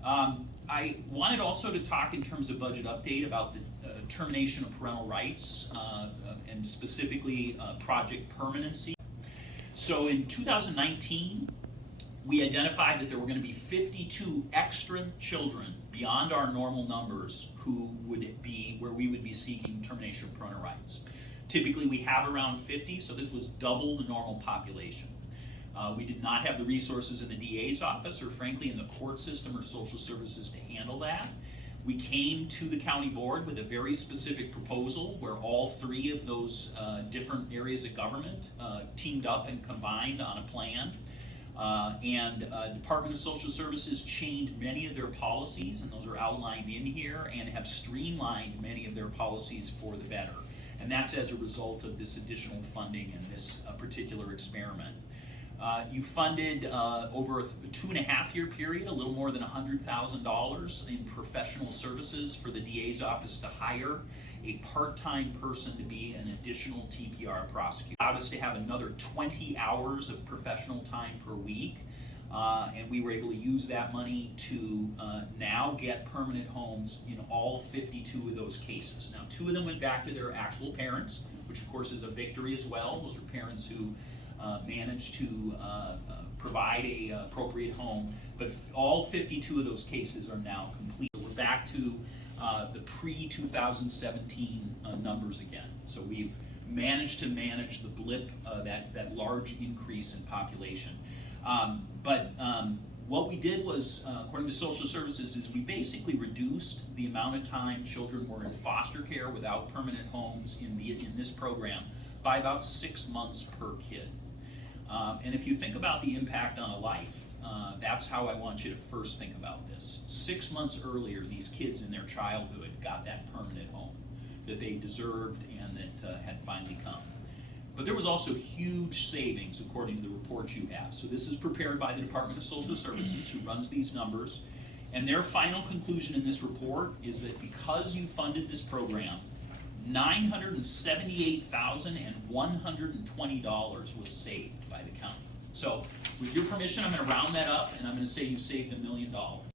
I wanted also to talk in terms of budget update about the termination of parental rights and specifically project permanency. So in 2019, we identified that there were going to be 52 extra children beyond our normal numbers who would be where we would be seeking termination of parental rights. Typically, we have around 50, so this was double the normal population. We did not have the resources in the DA's office or frankly in the court system or social services to handle that. We came to the county board with a very specific proposal where all three of those different areas of government teamed up and combined on a plan. Department of Social Services changed many of their policies, and those are outlined in here, and have streamlined many of their policies for the better. And that's as a result of this additional funding in this particular experiment. You funded over a 2.5-year period, a little more than $100,000 in professional services for the DA's office to hire a part-time person to be an additional TPR prosecutor. Allowed us to have another 20 hours of professional time per week, and we were able to use that money to now get permanent homes in all 52 of those cases. Now, 2 of them went back to their actual parents, which of course is a victory as well. Those are parents who managed to provide a appropriate home, but all 52 of those cases are now complete. We're back to the pre-2017 numbers again. So we've managed to manage the blip, that large increase in population. What we did was, according to social services, is we basically reduced the amount of time children were in foster care without permanent homes in this program by about 6 months per kid. And if you think about the impact on a life, that's how I want you to first think about this. 6 months earlier, these kids in their childhood got that permanent home that they deserved and that had finally come. But there was also huge savings according to the reports you have. So this is prepared by the Department of Social Services, who runs these numbers. And their final conclusion in this report is that because you funded this program, $978,120 was saved by the county. So with your permission, I'm going to round that up and I'm going to say you saved $1 million.